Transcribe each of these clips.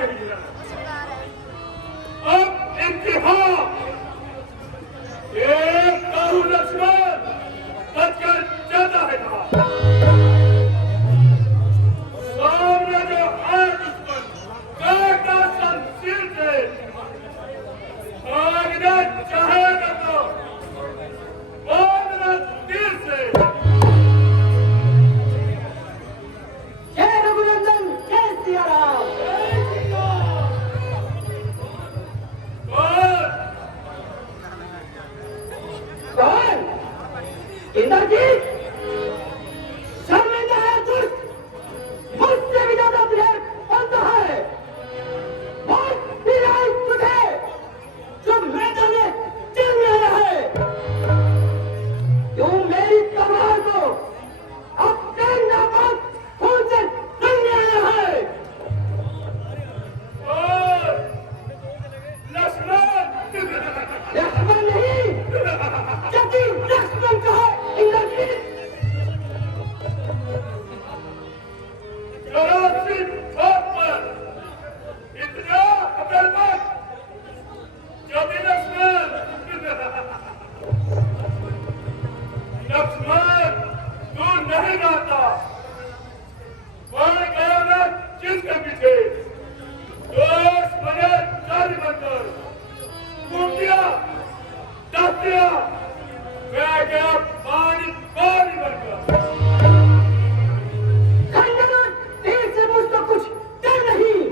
नहीं गिरा। अब इम्तिहान एक काहू लक्ष्मण बचकर जाता है कहा। सामने जो है दुश्मन काटा शमशीर से भागना चाहेगा तो बांधना तीर से। जय रघुनंदन, जय सिया राम। कौन? इंद्रजीत? शर्मिंदा है दुष्ट, मुझसे भी ज्यादा तुझे बनता है। बहुत पीड़ाई तुझे जो मैदान में चलने आया है। क्यों मेरी तलवार को अपने नापाक खून से रंगने आया है? लक्ष्मण नहीं, जति लक्ष्मण का है इंद्रजीत। इतना अकलमंद जति लक्ष्मण। लक्ष्मण तू नहीं गाता, मैं गया ना जिसके पीछे दोस्त बने जारी बनकर कुटिया दस्तिया मैं गया पानी पानी बनकर। खंडन तीर से मुझको कुछ डर नहीं,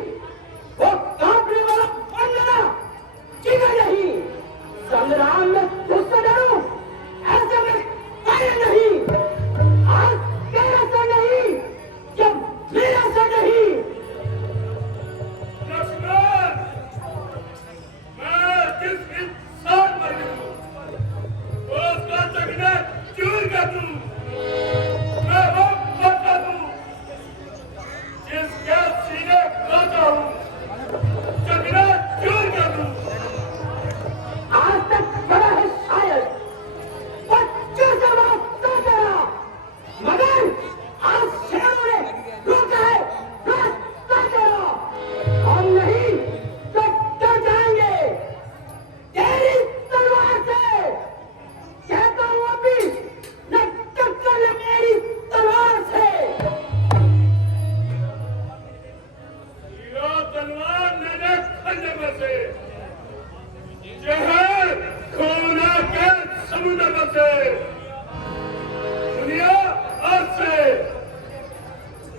वो कांपने वाला बंदना जिगर नहीं। संग्राम में उससे डरूं ऐसे में पहले नहीं। आज तेरे से नहीं, जब मेरे से नहीं। लक्ष्मण मैं जिस इंसान पर हूँ उसका चकना चूर कर दूं। मैं वो बता दूं जिसके सीने खाता हूँ चकना चूर कर दूं। आज तक बड़ा है शायद 25 बात तो करा, मगर आज शेरों ने रोका है रास्ता करा। हम नहीं तो डर जाएंगे तेरी तलवार से। कहता हूँ अभी न टक्कर ले मेरी तलवार से। ये तलवार मेरे खंजर में से जहर खून के समुद्र में से दुनिया आज से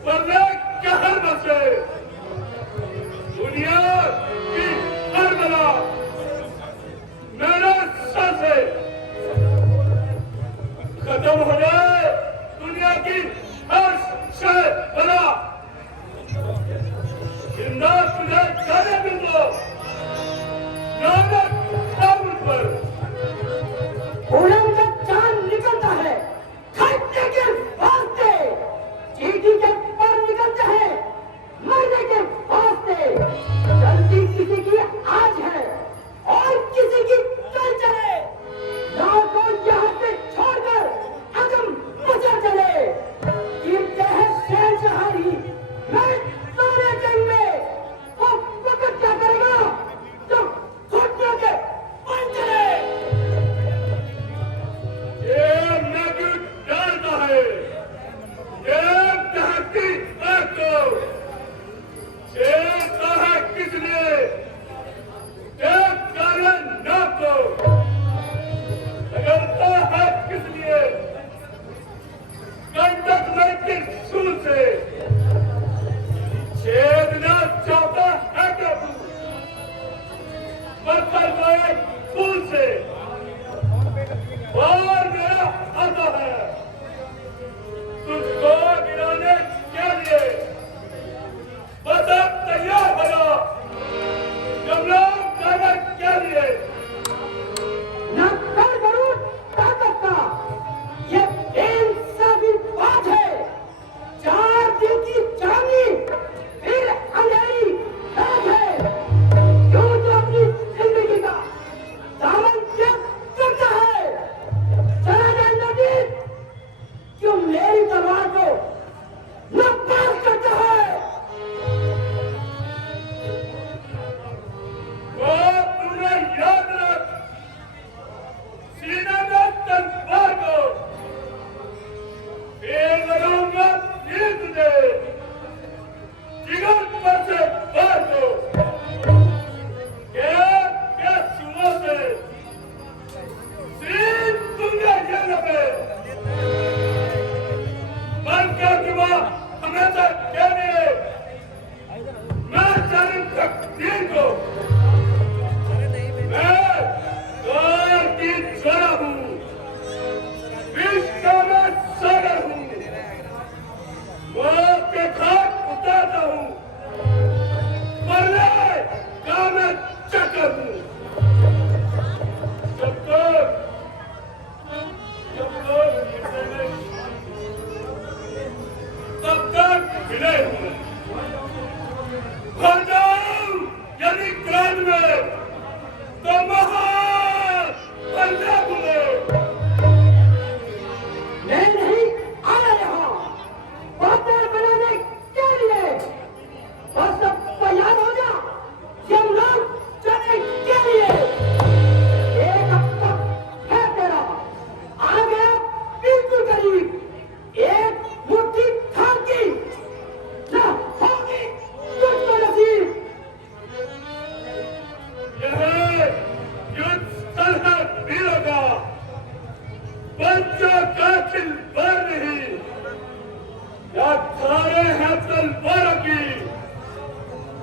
बदले कहर में से दुनिया की हर बला मेरे सर से खत्म हो जाए। दुनिया की हर से बला जिंदा तुझे जाने भी दो नानक ताबूत पर। पूनम का चांद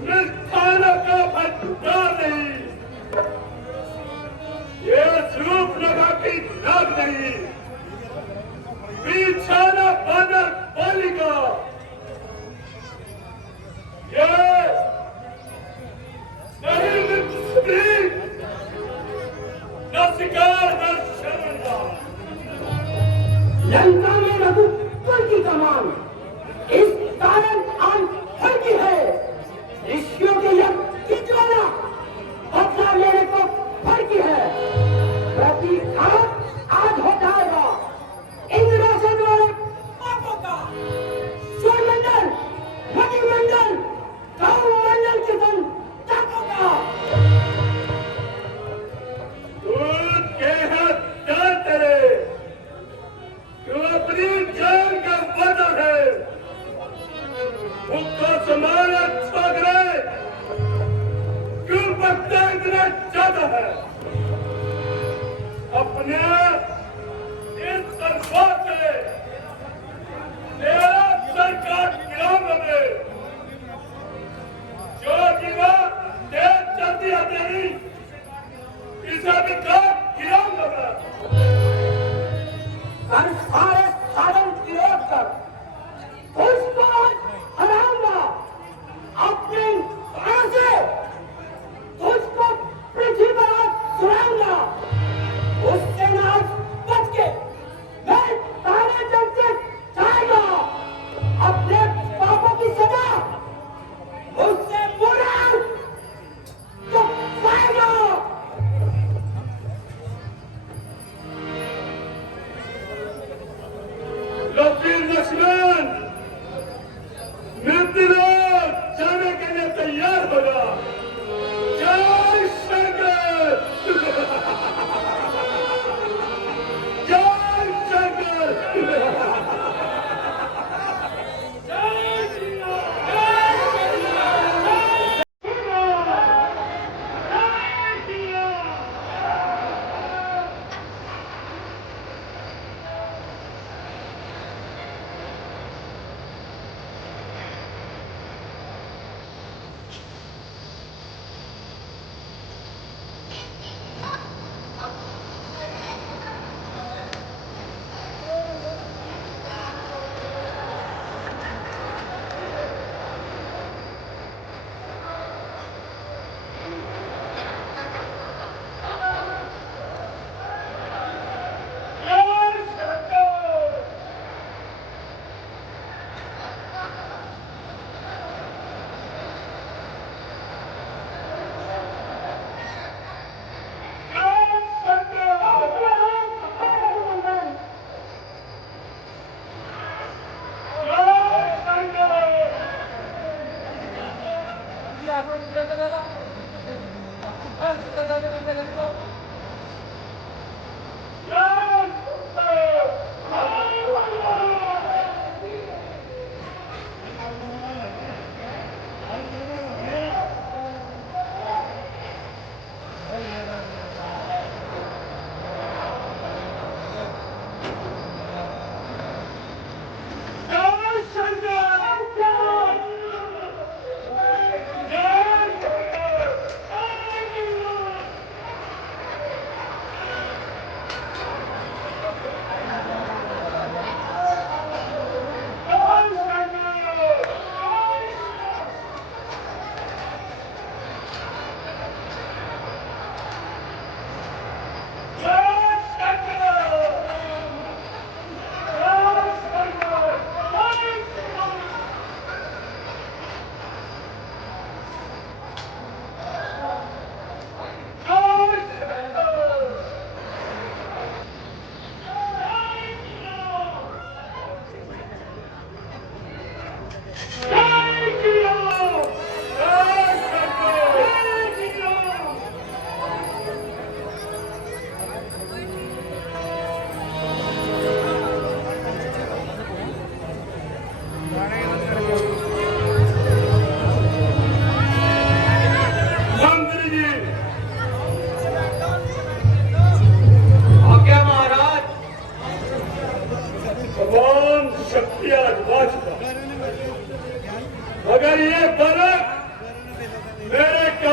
मिष्ठानों का भंडार नहीं, ये रूप लगा की नाग नहीं, बिछाना बानर बालिका, ये नहीं स्त्री, न शिकार न शर्मंदा। लंका में रघुकुल की कमान इस कारण आज हल्की है। ऋषियों के यज्ञ की ज्वाला बदला लेने को फड़की है। प्रतिघात आज हो जाएगा इंद्रासन वाले पापों का। सूर्यमंडल, मणिमंडल, गौमंडल के संग तापों का। दूध के हाथ डाल तेरे, जो अपनी जान का वादा है, उसको समान अच्छा करे, क्यों बचता इतना ज्यादा है। अपने इस तलवार से तेरा सर काट गिराऊंगा मैं, जो जीवा तेज चलती है तेरी, इसे भी काट गिराऊंगा मैं। कर सारे साधन विरोध कर उसको आज हराऊंगा अपने प्राण से। तुझको पृथ्वी पर आज सुनाऊंगा। उससे नाच बच के मैं तारे जग से जाएगा। अपने पापों की सजा उससे बुरा तो पाएगा। लक्ष्मण लक्ष्मण मृत्युलोक जाने के लिए तैयार हो जा। जय शंकर, जय शंकर, जय श्री राम, जय श्री राम, जय श्री राम।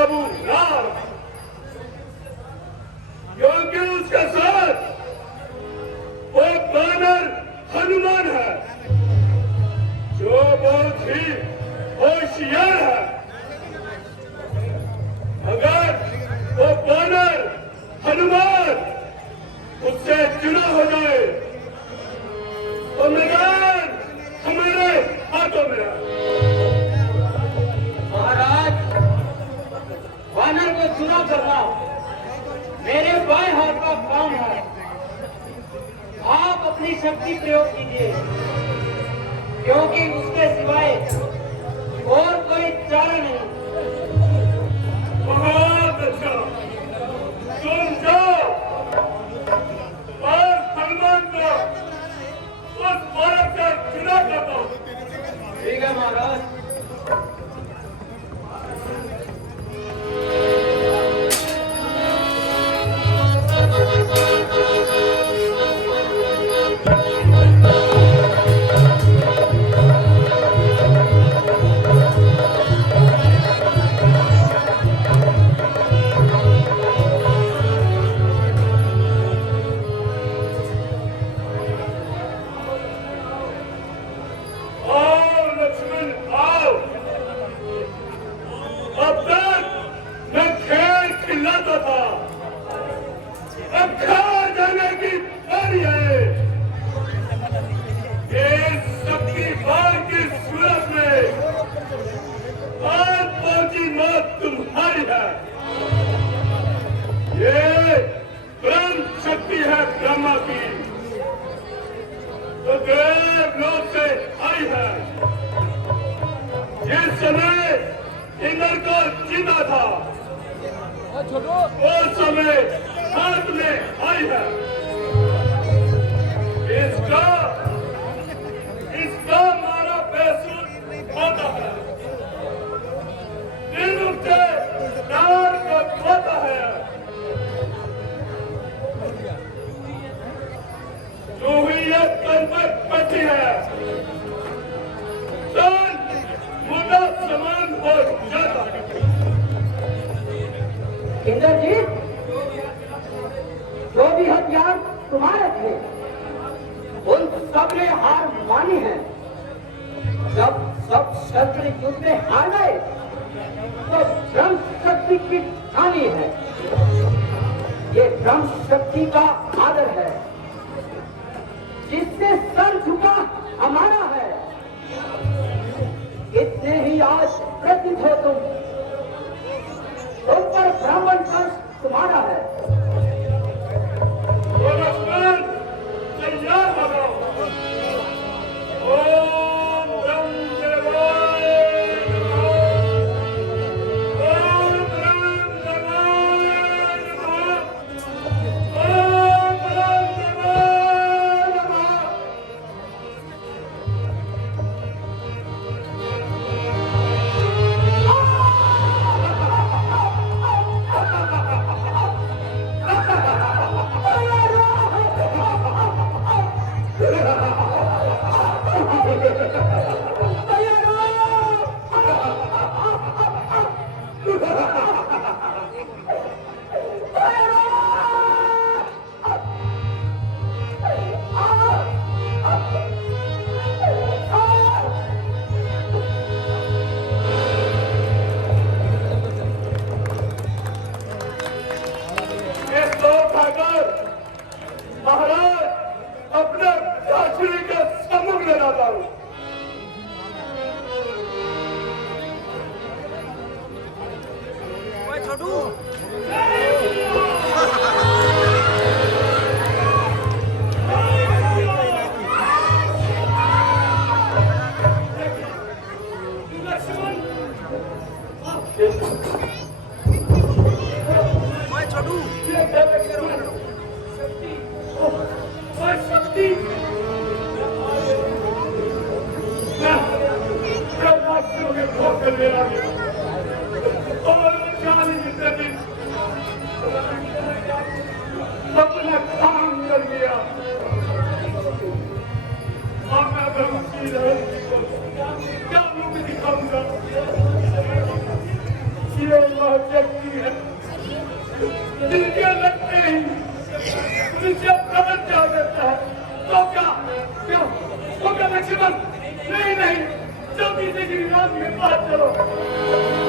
प्रभु राम, क्योंकि उसके साथ वो वानर हनुमान है जो बहुत ही होशियार है। अगर वो वानर हनुमान उससे चुना हो जाए तो मैदान हमारे हाथों में है। महाराज, वानर को चुनाव करना मेरे बाएं हाथ का काम है। आप अपनी शक्ति प्रयोग कीजिए, क्योंकि उसके सिवाय और कोई चारा नहीं। बहुत अच्छा, तुम जाओ और हनुमान को उस बालक से चुना कर दो। ठीक है महाराज। आओ लक्ष्मण आओ, अब तक मैं खेल खिलाता था, अब खा जाने की बारी है। इस शक्ति बाण की सूरत में आज पहुंची मौत तुम्हारी है। ये ब्रह्म शक्ति है ब्रह्मा की, तो देवलोक से आई है। जिस समय इंद्र को जीता था उस समय हाथ में आई है। इसका मारा बेसुध होता है, दिन उठते नार को खोता है। जो हुई ये तन पर पड़ती है, तन मुद्दा समान हो जाता है। इंद्रजीत, जो भी हथियार तुम्हारे थे उन सब ने हार मानी है। जब सब शस्त्र युद्ध में हार गए तो ब्रह्म शक्ति की हानि है। ये ब्रह्म शक्ति का आदर है, जिससे सर झुका हमारा है। इतने ही आज प्रतीत हो तुम पर ब्राह्मण वंश तुम्हारा है। तो लक्ष्मण तैयार हो जाओ। ओम ब्रह्मदेवाय नमः, ओम ब्रह्मदेवाय नमः, ओम ब्रह्मदेवाय नमः। ये दो भागर महाराज अपने काशी के सम्मुख ले जाता हूँ। शक्ति ब्रह्मास्त्रों के भोग कर ले आ गया और 40 दिन वह शक्ति है जिनके लगते ही उनसे प्रबल जा देता है। तो क्या लक्ष्मण? नहीं नहीं, जल्दी से गिरिराज के पास चलो।